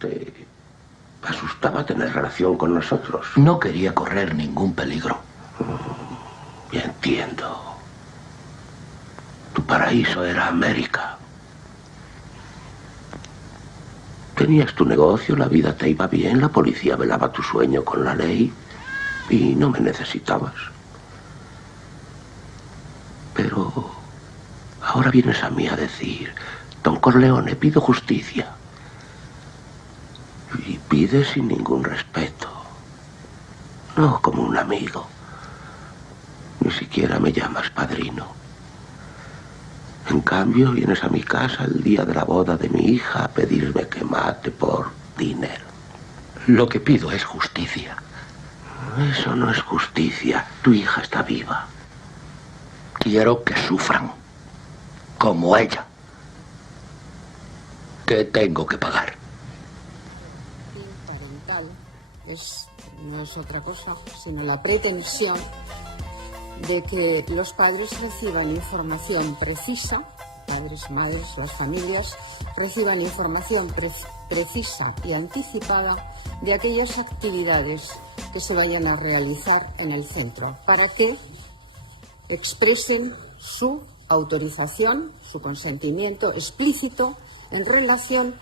¿Te asustaba tener relación con nosotros? No quería correr ningún peligro. Ya entiendo. Tu paraíso era América. Tenías tu negocio, la vida te iba bien, la policía velaba tu sueño con la ley y no me necesitabas. Pero ahora vienes a mí a decir: Don Corleone, pido justicia. Y pides sin ningún respeto. No como un amigo. Ni siquiera me llamas padrino. En cambio, vienes a mi casa el día de la boda de mi hija a pedirme que mate por dinero. Lo que pido es justicia. Eso no es justicia. Tu hija está viva. Quiero que sufran. Como ella. ¿Qué tengo que pagar? Parental no es otra cosa, sino la pretensión de que los padres reciban información precisa, padres, madres, las familias, reciban información precisa y anticipada de aquellas actividades que se vayan a realizar en el centro, para que expresen su autorización, su consentimiento explícito en relación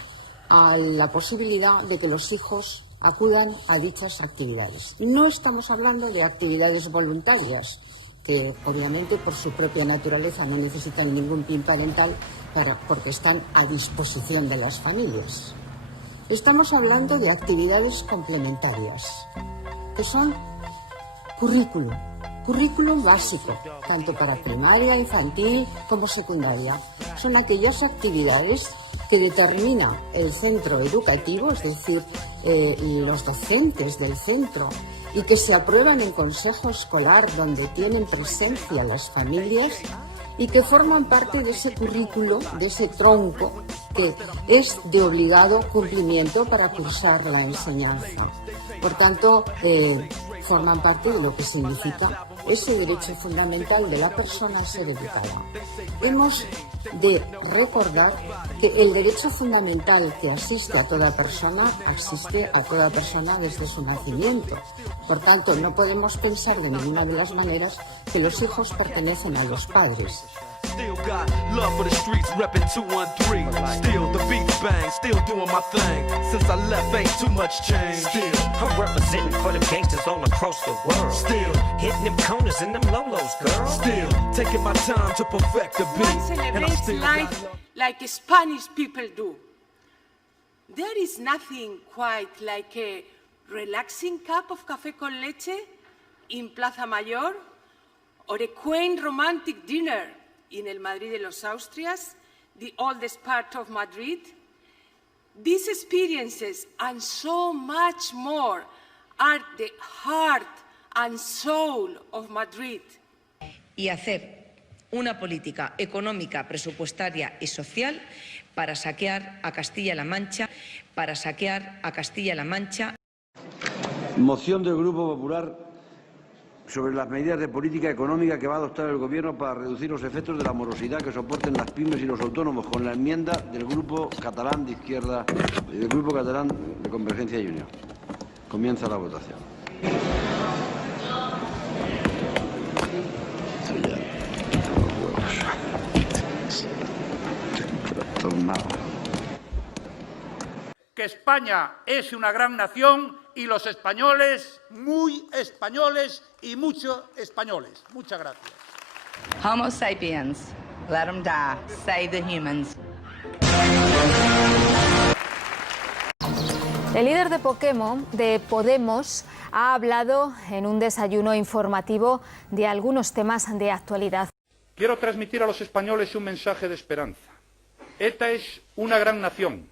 a la posibilidad de que los hijos acudan a dichas actividades. No estamos hablando de actividades voluntarias, que obviamente por su propia naturaleza no necesitan ningún PIN parental porque están a disposición de las familias. Estamos hablando de actividades complementarias, que son currículum básico, tanto para primaria, infantil como secundaria. Son aquellas actividades que determina el centro educativo, es decir, los docentes del centro, y que se aprueban en consejo escolar donde tienen presencia las familias y que forman parte de ese currículo, de ese tronco que es de obligado cumplimiento para cursar la enseñanza. Por tanto, forman parte de lo que significa ese derecho fundamental de la persona a ser educada. Hemos de recordar que el derecho fundamental que asiste a toda persona desde su nacimiento. Por tanto, no podemos pensar de ninguna de las maneras que los hijos pertenecen a los padres. Still got love for the streets, reppin' 213. Still the beats bang, still doing my thing. Since I left, ain't too much change. Still, I'm representing for them gangsters all across the world. Still, hitting them corners and them lolos, girl. Still, taking my time to perfect the beat. Celebrates life like Spanish people do. There is nothing quite like a relaxing cup of café con leche in Plaza Mayor or a quaint romantic dinner in el Madrid de los Austrias, the oldest part of Madrid. These experiences and so much more are the heart and soul of Madrid. Y hacer una política económica, presupuestaria y social para saquear a Castilla-La Mancha, Moción del Grupo Popular sobre las medidas de política económica que va a adoptar el Gobierno para reducir los efectos de la morosidad que soporten las pymes y los autónomos, con la enmienda del Grupo Catalán de Izquierda y del Grupo Catalán de Convergencia y Unión. Comienza la votación. Que España es una gran nación y los españoles, muy españoles y muchos españoles. Muchas gracias. Homo sapiens, let them die, save the humans. El líder de Podemos ha hablado en un desayuno informativo de algunos temas de actualidad. Quiero transmitir a los españoles un mensaje de esperanza. ETA es una gran nación